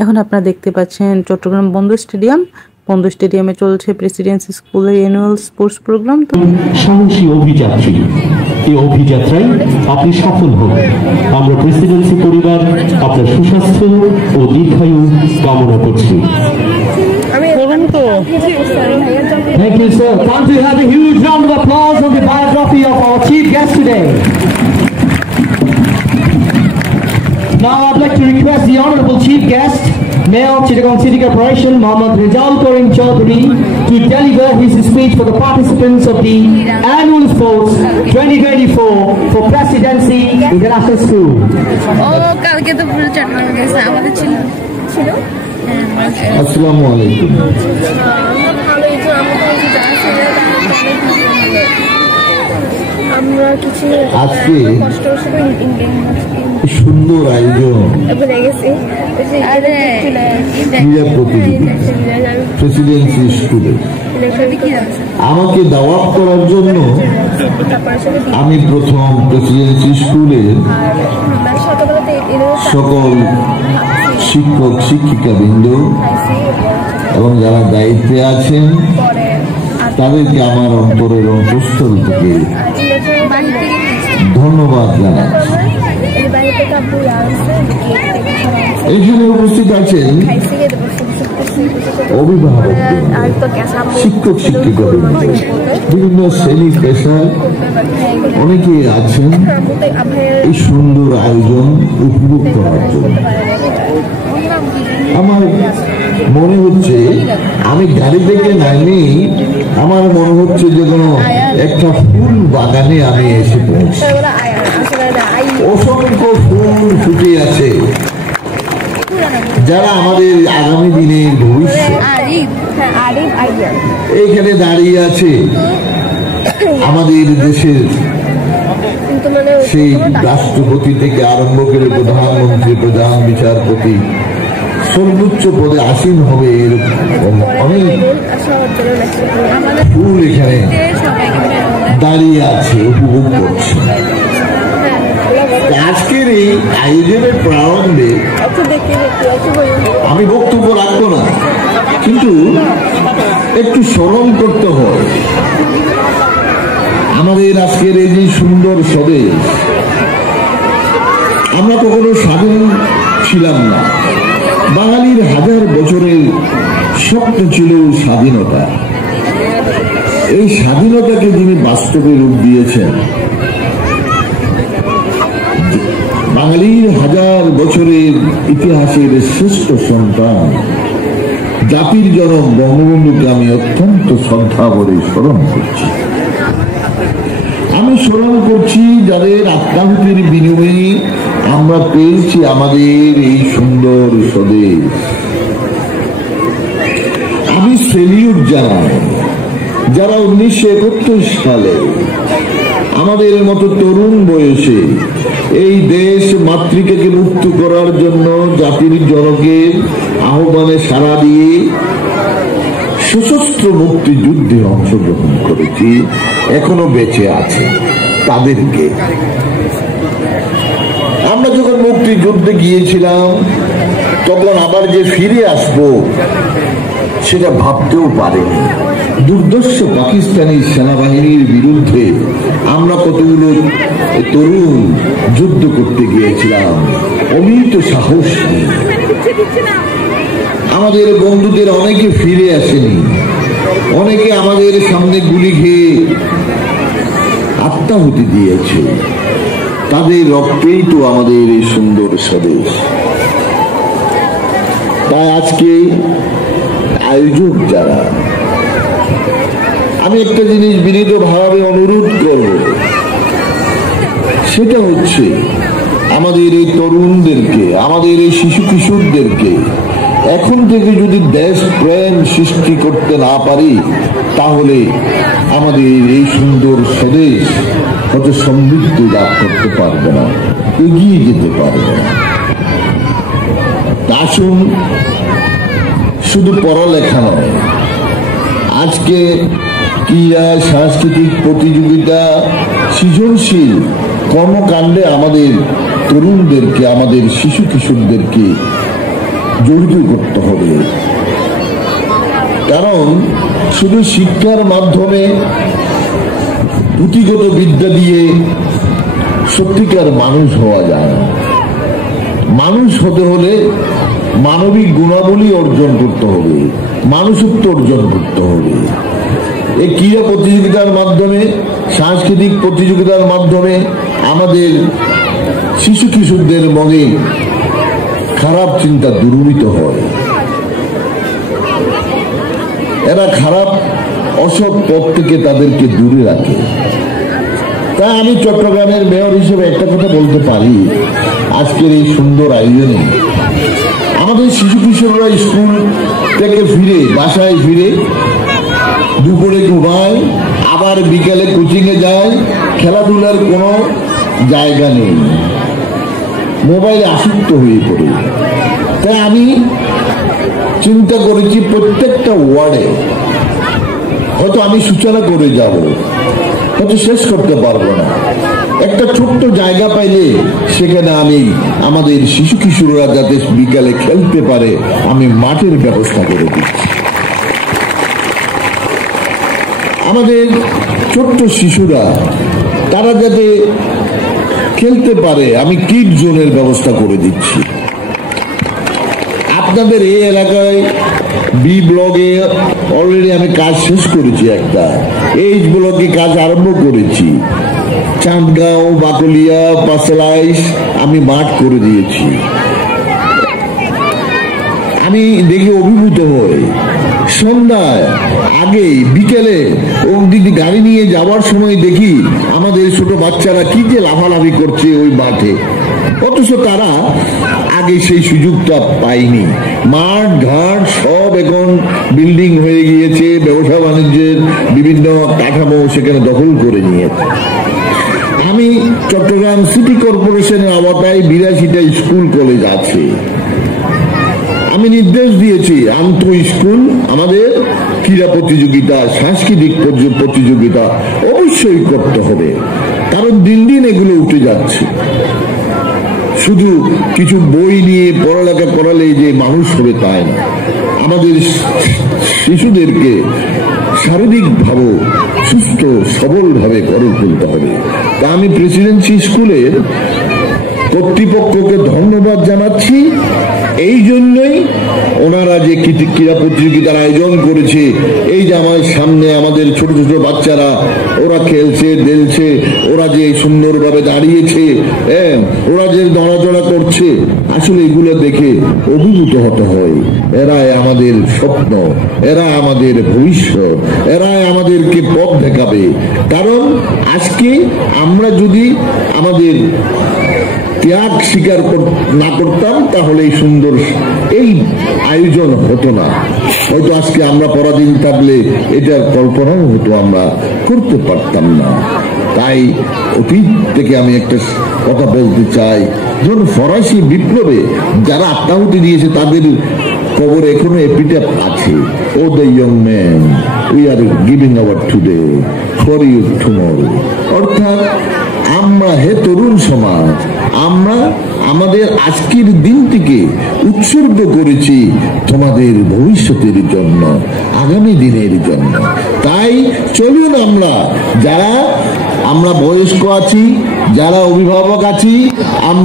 এখন আপনারা দেখতে পাচ্ছেন চট্টগ্রাম বন্দর স্টেডিয়াম। বন্দর স্টেডিয়ামে চলছে প্রেসিডেন্সি স্কুলের অ্যানুয়াল স্পোর্টস প্রোগ্রাম। সাহসী অভিযাত্রী, এই অভিযাত্রায় আপনি সফল হন। আমরা প্রেসিডেন্সি পরিবার আপনার সুস্বাস্থ্য ও দীর্ঘায়ু কামনা করছি। Thank you, sir. Can't we have a huge round of applause on the biography of our chief guest today? Now I'd like to request the Honorable Chief Guest, Mayor of Chittagong City Corporation, Mohammad Rizal Karim Chaudhary, to deliver his speech for the participants of the Annual Sports 2024 for Presidency International School. আসসালামু আলাইকুম। আজকে সুন্দর আয়োজন, ক্রীড়া প্রতিযোগিতা Presidency স্কুলে আমাকে দাওয়াত করার জন্য আমি প্রথম প্রেসিডেন্সি স্কুলের সকল শিক্ষক শিক্ষিকাবৃন্দ এবং যারা দায়িত্বে আছেন তাদেরকে আমার অন্তরের অন্তঃস্থল থেকে ধন্যবাদ জানাচ্ছি। এখানে উপস্থিত আছেন অভিভাবক, শিক্ষক শিক্ষিকাবৃন্দ, বিভিন্ন শ্রেণী পেশার অনেকেই আছেন এই সুন্দর আয়োজন উপভোগ করার জন্য। আমার মনে হচ্ছে আমি গাড়ি থেকে নামি, আমার মনে হচ্ছে যে কোনো একটা ফুল বাগানে আমি এসে পৌঁছি। অসংখ্য ফুল ফুটে আছে যারা আমাদের আগামী দিনের ভবিষ্যৎ। এইখানে দাঁড়িয়ে আছে আমাদের দেশের সেই রাষ্ট্রপতি থেকে আরম্ভ করে প্রধানমন্ত্রী, প্রধান বিচারপতি, সর্বোচ্চ পদে আসীন হবে এরকম অনেক ফুল এখানে দাঁড়িয়ে আছে, উপভোগ করছে। আজকের এই আয়োজনের প্রারম্ভে আমি বক্তব্য রাখবো না, কিন্তু একটু স্মরণ করতে হয় আমাদের আজকের এই যে সুন্দর স্বদেশ। আমরা কখনো স্বাধীন ছিলাম না। বাঙালির হাজার বছরের স্বপ্ন ছিল স্বাধীনতা। এই স্বাধীনতাকে যিনি বাস্তবে রূপ দিয়েছেন, বাঙালির হাজার বছরের ইতিহাসের শ্রেষ্ঠ সন্তান জাতির জনক বঙ্গবন্ধুকে আমি অত্যন্ত শ্রদ্ধা করে স্মরণ করছি। আমি স্মরণ করছি যাদের আত্মাহুতির বিনিময়ে আমরা পেয়েছি আমাদের এই সুন্দর স্বদেশ। আমি সেলিউট জানাই যারা 1971 সালে আমাদের মতো তরুণ বয়সে এই দেশ মাতৃকাকে মুক্ত করার জন্য জাতির জনকের আহ্বানে সাড়া দিয়ে সশস্ত্র মুক্তিযুদ্ধে অংশগ্রহণ করেছি, এখনো বেঁচে আছে। তাদেরকে আমরা যখন মুক্তিযুদ্ধে গিয়েছিলাম তখন আবার যে ফিরে আসবো সেটা ভাবতেও পারেনি। দুর্দর্শ পাকিস্তানি সেনাবাহিনীর বিরুদ্ধে আমরা কতগুলো তরুণ যুদ্ধ করতে গিয়েছিলাম অমিত সাহস নিয়ে। আমাদের বন্ধুদের অনেকে ফিরে আসেনি, অনেকে আমাদের সামনে গুলি খেয়ে আত্মাহুতি দিয়েছে। তাদের রক্তেই তো আমাদের এই সুন্দর স্বদেশ। তাই আজকে আয়োজক যারা, আমি একটা জিনিস বিনীতভাবে অনুরোধ করব, সেটা হচ্ছে আমাদের এই তরুণদেরকে, আমাদের এই শিশু কিশোরদেরকে এখন থেকে যদি দেশ প্রেম সৃষ্টি করতে না পারি তাহলে আমাদের এই সুন্দর স্বদেশ কত সমৃদ্ধি লাভ করতে পারবে না, এগিয়ে যেতে পারবে না। আসুন, শুধু পড়ালেখা নয়, আজকে ক্রীড়া, সাংস্কৃতিক প্রতিযোগিতা, সৃজনশীল কর্মকাণ্ডে আমাদের তরুণদেরকে, আমাদের শিশু কিশোরদেরকে জড়িত করতে হবে। কারণ শুধু শিক্ষার মাধ্যমে পুঁথিগত বিদ্যা দিয়ে সত্যিকার মানুষ হওয়া যায় না। মানুষ হতে হলে মানবিক গুণাবলী অর্জন করতে হবে, মানুষত্ব অর্জন করতে হবে। এই ক্রীড়া প্রতিযোগিতার মাধ্যমে, সাংস্কৃতিক প্রতিযোগিতার মাধ্যমে আমাদের শিশু কিশোরদের মনে খারাপ চিন্তা দূরীভূত হয়, এরা খারাপ অসৎ পথ থেকে তাদেরকে দূরে রাখে। তাই আমি চট্টগ্রামের মেয়র হিসেবে একটা কথা বলতে পারি, আজকের এই সুন্দর আয়োজনে আমাদের শিশু কিশোররা স্কুল থেকে ফিরে, বাসায় ফিরে দুপুরে ঘুমায়, আবার বিকালে কোচিংয়ে যায়, খেলাধুলার কোনো জায়গা নেই, মোবাইলে আসক্ত হয়ে পড়ে। তাই আমি চিন্তা করেছি প্রত্যেকটা ওয়ার্ডে হয়তো আমি সূচনা করে যাব, হয়তো শেষ করতে পারবো না, একটা ছোট্ট জায়গা পাইলে সেখানে আমি আমাদের শিশু কিশোররা যাতে বিকালে খেলতে পারে আমি মাঠের ব্যবস্থা করে দিচ্ছি। আমাদের ছোট্ট শিশুরা তারা যাতে খেলতে পারে আমি কিড জোনের ব্যবস্থা করে দিচ্ছি। আপনাদের এই এলাকায় বি ব্লকে অলরেডি আমি কাজ শেষ করেছি, একটা এইচ ব্লকে কাজ আরম্ভ করেছি, চাঁদগাঁও, বাকলিয়া, পাঁচলাইশ আমি মাঠ করে দিয়েছি। আমি দেখে অভিভূত হই, সন্ধ্যায় আগে বিকেলে দিদি গাড়ি নিয়ে যাওয়ার সময় দেখি আমাদের ছোট বাচ্চারা কি যে লাফালাফি করছে ওই মাঠে, অথচ তারা আগে সেই সুযোগটা পায়নি। মাঠ ঘাট সব এখন বিল্ডিং হয়ে গিয়েছে, ব্যবসা বাণিজ্যের বিভিন্ন কাঠামো সেখানে দখল করে নিয়েছে। আমি চট্টগ্রাম সিটি কর্পোরেশনের আওতায় 82টা স্কুল কলেজ আছে, আমি নির্দেশ দিয়েছি আন্তঃ স্কুল আমাদের ক্রীড়া প্রতিযোগিতা, সাংস্কৃতিক প্রতিযোগিতা অবশ্যই করতে হবে। কারণ দিন দিন এগুলো উঠে যাচ্ছে, শুধু কিছু বই নিয়ে পড়ালেখা করালে যে মানুষ হবে তাই না, আমাদের শিশুদেরকে শারীরিকভাবে সুস্থ সবল ভাবে গড়ে তুলতে হবে। তা আমি প্রেসিডেন্সি স্কুলের কর্তৃপক্ষকে ধন্যবাদ জানাচ্ছি। এই জন্যই ওনারা যে ক্রীড়া প্রতিযোগিতার আয়োজন করেছে, এই যে আমার সামনে আমাদের ছোট ছোট বাচ্চারা ওরা খেলছে দেলছে, ওরা যে সুন্দরভাবে দাঁড়িয়েছে, ওরা যে নড়াচড়া করছে, আসলে এগুলো দেখে অভিভূত হতে হয়। এরাই আমাদের স্বপ্ন, এরা আমাদের ভবিষ্যৎ, এরাই আমাদেরকে পথ দেখাবে। কারণ আজকে আমরা যদি আমাদের ত্যাগ স্বীকার না করতাম তাহলে এই সুন্দর এই আয়োজন হতো না। হয়তো আজকে আমরা পরাধীন থাকলে এটার কল্পনাও হতো আমরা করতে পারতাম না। তাই অতীত থেকে আমি একটা কথা বলতে চাই, যখন ফরাসি বিপ্লবে যারা আত্মাহুতি দিয়েছে তাদের কবর এখনো এপিটাফ আছে, O the young man we are giving our today for you tomorrow. অর্থাৎ আমরা, হে তরুণ সমাজ, আমরা আমাদের আজকের দিনটিকে উৎসর্গ করেছি তোমাদের ভবিষ্যতের জন্য, আগামী দিনের জন্য। তাই চলুন আমরা বয়স্ক আছি, যারা অভিভাবক আছি, আমরা